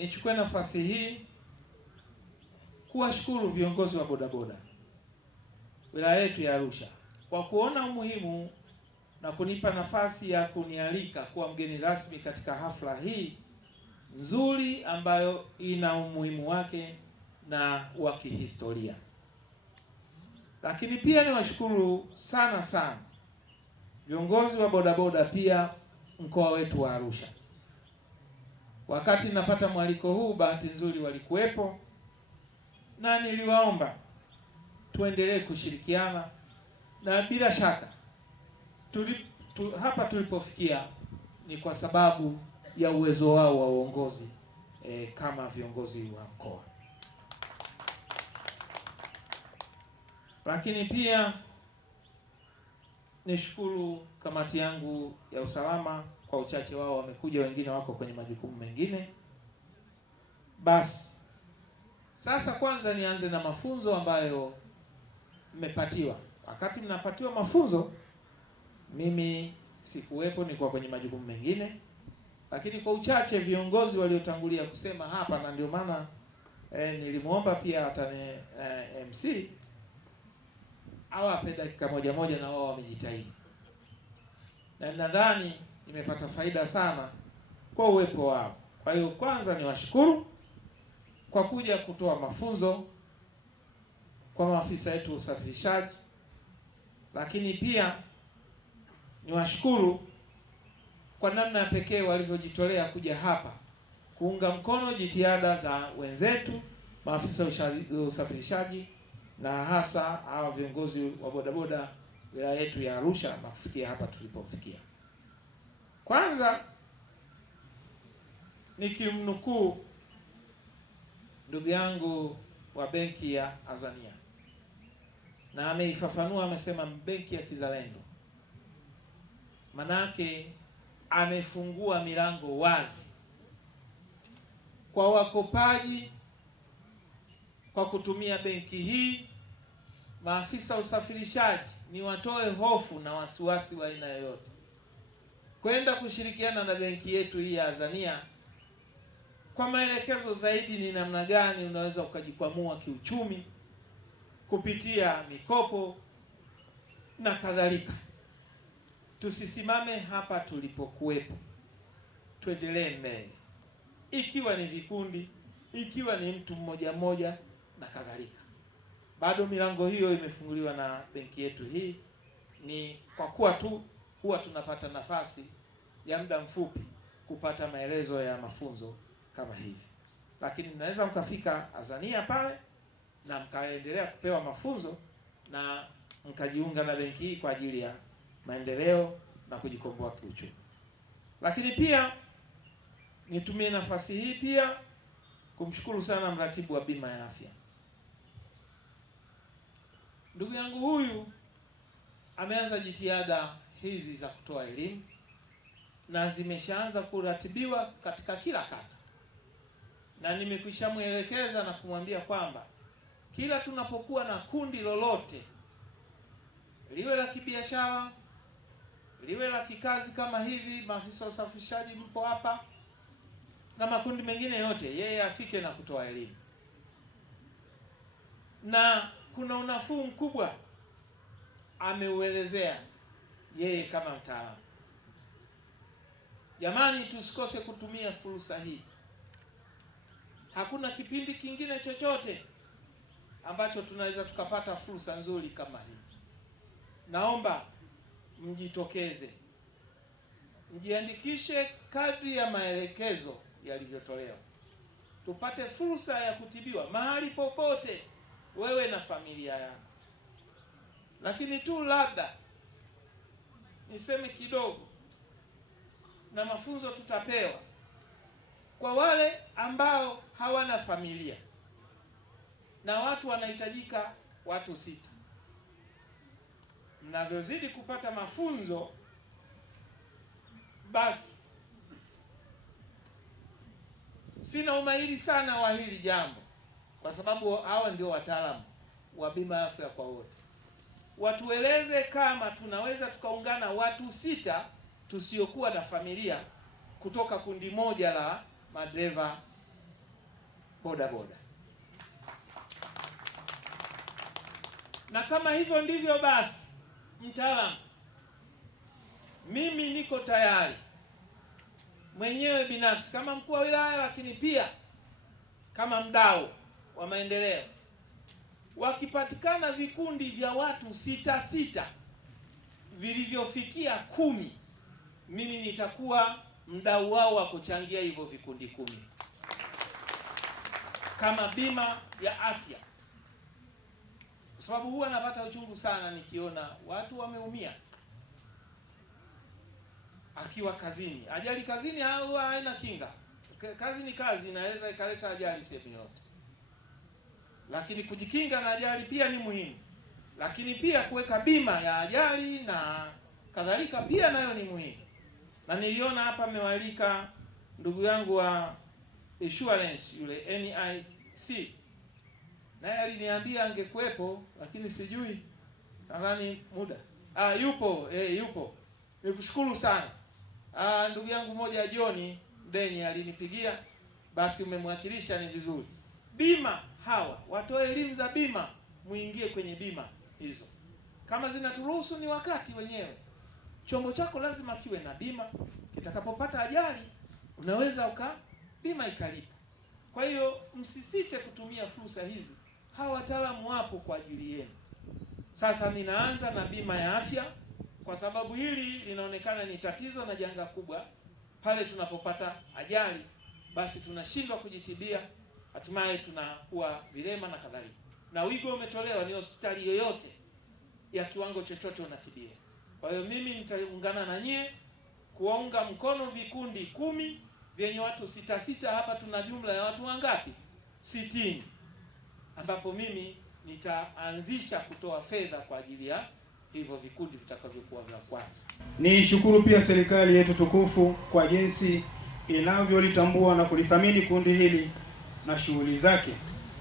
Nichukue nafasi hii kuwashukuru viongozi wa bodaboda wilaya yetu ya Arusha kwa kuona umuhimu na kunipa nafasi ya kunialika kuwa mgeni rasmi katika hafla hii nzuri ambayo ina umuhimu wake na wa kihistoria. Lakini pia niwashukuru sana viongozi wa bodaboda pia mkoa wetu wa Arusha. Wakati napata mwaliko huu, bahati nzuri walikuwepo na niliwaomba tuendelee kushirikiana, na bila shaka hapa tulipofikia ni kwa sababu ya uwezo wao wa uongozi kama viongozi wa mkoa. Lakini pia nishukuru kamati yangu ya usalama, kwa uchache wao wamekuja, wengine wako kwenye majukumu mengine. Basi sasa kwanza nianze na mafunzo ambayo mmepatiwa. Wakati mnapatiwa mafunzo mimi sikuwepo, nilikuwa kwenye majukumu mengine, lakini kwa uchache viongozi waliotangulia kusema hapa, na ndio maana nilimuomba pia hata MC awape dakika moja na wao wamejitahidi, na nadhani nimepata faida sana kwa uwepo wao. Kwa hiyo kwanza niwashukuru kwa kuja kutoa mafunzo kwa maafisa wetu usafirishaji, lakini pia niwashukuru kwa namna ya pekee walivyojitolea kuja hapa kuunga mkono jitihada za wenzetu maafisa usafirishaji na hasa hawa viongozi wa bodaboda wilaya yetu ya Arusha na kufikia hapa tulipofikia. Kwanza nikimnukuu ndugu yangu wa benki ya Azania, na ameifafanua, amesema benki ya kizalendo, manake amefungua milango wazi kwa wakopaji. Kwa kutumia benki hii, maafisa usafirishaji ni watoe hofu na wasiwasi wa aina yoyote kwenda kushirikiana na benki yetu hii ya Azania kwa maelekezo zaidi ni namna gani unaweza ukajikwamua kiuchumi kupitia mikopo na kadhalika. Tusisimame hapa tulipokuwepo, tuendelee mbele, ikiwa ni vikundi, ikiwa ni mtu mmoja na kadhalika. Bado milango hiyo imefunguliwa na benki yetu hii, ni kwa kuwa tu huwa tunapata nafasi ya muda mfupi kupata maelezo ya mafunzo kama hivi, lakini mnaweza mkafika Azania pale na mkaendelea kupewa mafunzo na mkajiunga na benki hii kwa ajili ya maendeleo na kujikomboa kiuchumi. Lakini pia nitumie nafasi hii pia kumshukuru sana mratibu wa bima ya afya. Ndugu yangu huyu ameanza jitihada hizi za kutoa elimu na zimeshaanza kuratibiwa katika kila kata, na nimekwisha muelekeza na kumwambia kwamba kila tunapokuwa na kundi lolote, liwe la kibiashara, liwe la kikazi kama hivi, maafisa usafirishaji mpo hapa, na makundi mengine yote, yeye afike na kutoa elimu, na kuna unafuu mkubwa ameuelezea yeye kama mtaalamu. Jamani, tusikose kutumia fursa hii. Hakuna kipindi kingine chochote ambacho tunaweza tukapata fursa nzuri kama hii. Naomba mjitokeze, mjiandikishe kadri ya maelekezo yalivyotolewa, tupate fursa ya kutibiwa mahali popote, wewe na familia yako. Lakini tu labda niseme kidogo, na mafunzo tutapewa kwa wale ambao hawana familia, na watu wanahitajika watu 6. Mnavyozidi kupata mafunzo, basi sina umahiri sana wa hili jambo, kwa sababu hawa ndio wataalamu wa bima ya afya kwa wote. Watueleze kama tunaweza tukaungana watu 6 tusiokuwa na familia kutoka kundi moja la madereva bodaboda. Na kama hivyo ndivyo basi, mtaalamu, mimi niko tayari mwenyewe binafsi kama mkuu wa wilaya, lakini pia kama mdau wa maendeleo, wakipatikana vikundi vya watu 6 vilivyofikia 10, mimi nitakuwa mdau wao wa kuchangia hivyo vikundi 10 kama bima ya afya, kwa sababu huwa napata uchungu sana nikiona watu wameumia akiwa kazini. Ajali kazini haina kinga. Kazi ni kazi, inaweza ikaleta ajali sehemu yote, lakini kujikinga na ajali pia ni muhimu. Lakini pia kuweka bima ya ajali na kadhalika pia nayo ni muhimu. Na niliona hapa amewalika ndugu yangu wa insurance yule NIC, naye aliniambia angekuepo, lakini sijui, nadhani muda yupo. Nikushukuru sana. Ndugu yangu mmoja John Mdenyi alinipigia, basi umemwakilisha, ni vizuri. Bima hawa watoe elimu za bima, muingie kwenye bima hizo kama zinaturuhusu. Ni wakati wenyewe, chombo chako lazima kiwe na bima. Kitakapopata ajali unaweza bima ikalipa. Kwa hiyo msisite kutumia fursa hizi, hawa wataalamu wapo kwa ajili yenu. Sasa ninaanza na bima ya afya, kwa sababu hili linaonekana ni tatizo na janga kubwa. Pale tunapopata ajali, basi tunashindwa kujitibia, hatimaye tunakuwa vilema na kadhalika. Na wigo umetolewa, ni hospitali yoyote ya kiwango chochote unatibia. Kwa hiyo mimi nitaungana na nyie kuwaunga mkono vikundi 10 vyenye watu 6. Hapa tuna jumla ya watu wangapi? 60, ambapo mimi nitaanzisha kutoa fedha kwa ajili ya hivyo vikundi vitakavyokuwa vya kwanza. Ni shukuru pia serikali yetu tukufu kwa jinsi inavyolitambua na kulithamini kundi hili na shughuli zake.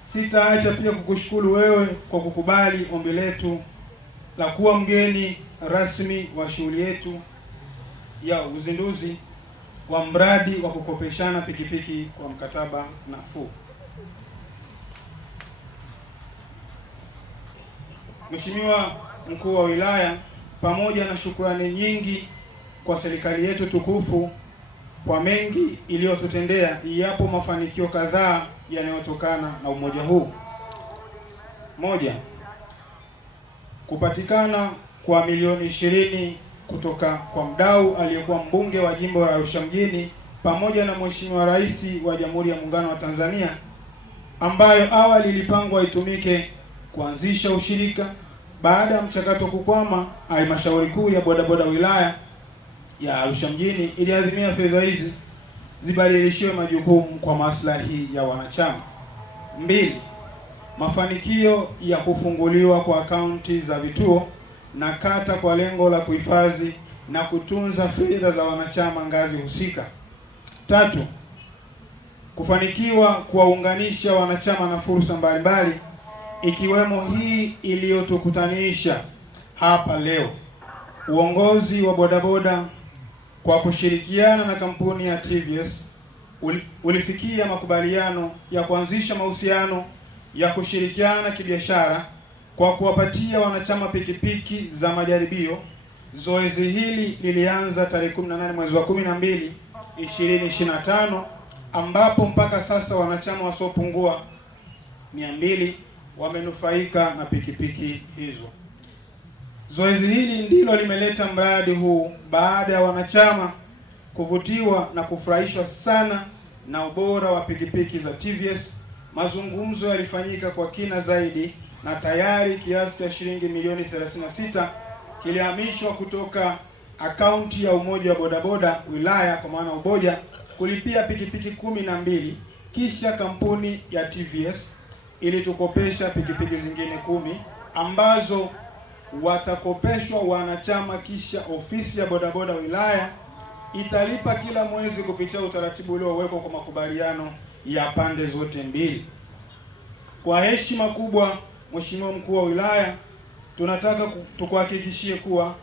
Sitaacha pia kukushukuru wewe kwa kukubali ombi letu la kuwa mgeni rasmi wa shughuli yetu ya uzinduzi wa mradi wa kukopeshana pikipiki kwa mkataba nafuu. Mheshimiwa Mkuu wa Wilaya, pamoja na shukrani nyingi kwa serikali yetu tukufu kwa mengi iliyotutendea, yapo mafanikio kadhaa yanayotokana na umoja huu. Moja, kupatikana kwa milioni 20 kutoka kwa mdau aliyekuwa mbunge wa jimbo la Arusha mjini pamoja na Mheshimiwa Rais wa Jamhuri ya Muungano wa Tanzania, ambayo awali ilipangwa itumike kuanzisha ushirika. Baada ya mchakato kukwama, halmashauri kuu ya bodaboda wilaya ya Arusha mjini iliazimia fedha hizi zibadilishiwe majukumu kwa maslahi ya wanachama. 2, mafanikio ya kufunguliwa kwa akaunti za vituo na kata kwa lengo la kuhifadhi na kutunza fedha za wanachama ngazi husika. 3, kufanikiwa kuwaunganisha wanachama na fursa mbalimbali, ikiwemo hii iliyotukutanisha hapa leo. Uongozi wa bodaboda kwa kushirikiana na kampuni ya TVS ulifikia makubaliano ya kuanzisha mahusiano ya kushirikiana kibiashara kwa kuwapatia wanachama pikipiki za majaribio. Zoezi hili lilianza tarehe 18 mwezi wa 12 2025, ambapo mpaka sasa wanachama wasiopungua 200 wamenufaika na pikipiki hizo. Zoezi hili ndilo limeleta mradi huu baada ya wanachama kuvutiwa na kufurahishwa sana na ubora wa pikipiki za TVS. Mazungumzo yalifanyika kwa kina zaidi na tayari kiasi cha shilingi milioni 36 kilihamishwa kutoka akaunti ya umoja wa bodaboda wilaya, kwa maana umoja, kulipia pikipiki 12, kisha kampuni ya TVS ilitukopesha pikipiki zingine 10 ambazo watakopeshwa wanachama, kisha ofisi ya bodaboda wilaya italipa kila mwezi kupitia utaratibu uliowekwa kwa makubaliano ya pande zote mbili. Kwa heshima kubwa, Mheshimiwa Mkuu wa Wilaya, tunataka tukuhakikishie kuwa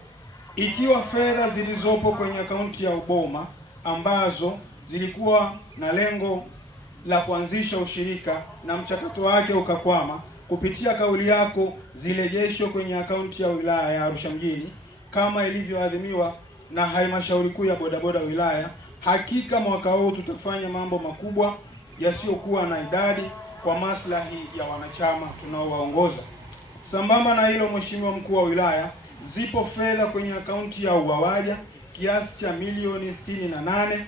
ikiwa fedha zilizopo kwenye akaunti ya uboma ambazo zilikuwa na lengo la kuanzisha ushirika na mchakato wake ukakwama, kupitia kauli yako zirejeshwe kwenye akaunti ya wilaya ya Arusha mjini kama ilivyoadhimiwa na halmashauri kuu ya bodaboda wilaya, hakika mwaka huu tutafanya mambo makubwa yasiyokuwa na idadi kwa maslahi ya wanachama tunaowaongoza. Sambamba na hilo, Mheshimiwa Mkuu wa Wilaya, zipo fedha kwenye akaunti ya UWAWAJA kiasi cha milioni 68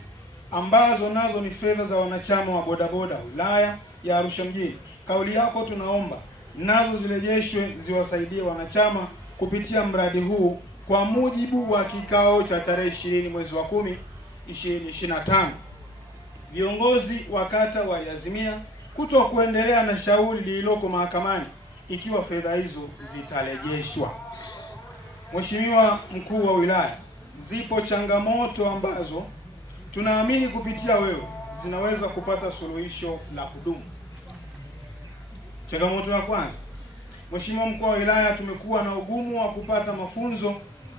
ambazo nazo ni fedha za wanachama wa bodaboda wilaya ya Arusha mjini. Kauli yako tunaomba nazo zirejeshwe ziwasaidie wanachama kupitia mradi huu kwa mujibu wa kikao cha tarehe 20 mwezi wa 10 2025. Viongozi wa kata waliazimia kutokuendelea na shauri lililoko mahakamani ikiwa fedha hizo zitarejeshwa. Mheshimiwa Mkuu wa Wilaya, zipo changamoto ambazo tunaamini kupitia wewe zinaweza kupata suluhisho la kudumu. Changamoto ya kwanza, Mheshimiwa Mkuu wa Wilaya, tumekuwa na ugumu wa kupata mafunzo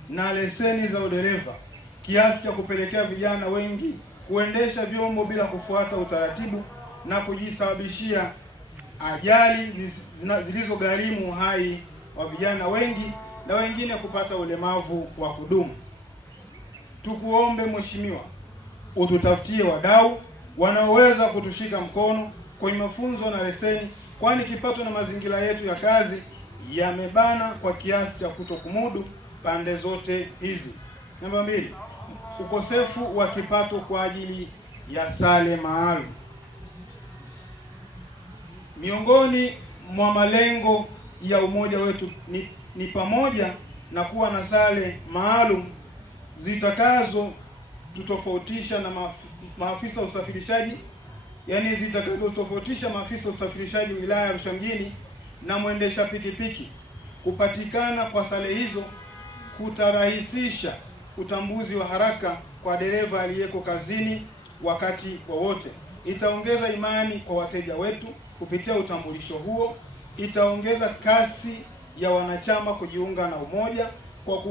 na leseni za udereva kiasi cha kupelekea vijana wengi kuendesha vyombo bila kufuata utaratibu na kujisababishia ajali zilizogharimu uhai wa vijana wengi na wengine kupata ulemavu wa kudumu. Tukuombe Mheshimiwa, ututafutie wadau wanaoweza kutushika mkono kwenye mafunzo na leseni, kwani kipato na mazingira yetu ya kazi yamebana kwa kiasi cha kutokumudu pande zote hizi. Namba 2, ukosefu wa kipato kwa ajili ya sare maalum. Miongoni mwa malengo ya umoja wetu ni pamoja na kuwa na sare maalum zitakazo tutofautisha na maafisa usafirishaji, yani zitakazotofautisha maafisa usafirishaji wilaya ya Arusha mjini na mwendesha pikipiki. Kupatikana kwa sare hizo kutarahisisha utambuzi wa haraka kwa dereva aliyeko kazini wakati wowote. Itaongeza imani kwa wateja wetu kupitia utambulisho huo. Itaongeza kasi ya wanachama kujiunga na umoja kwa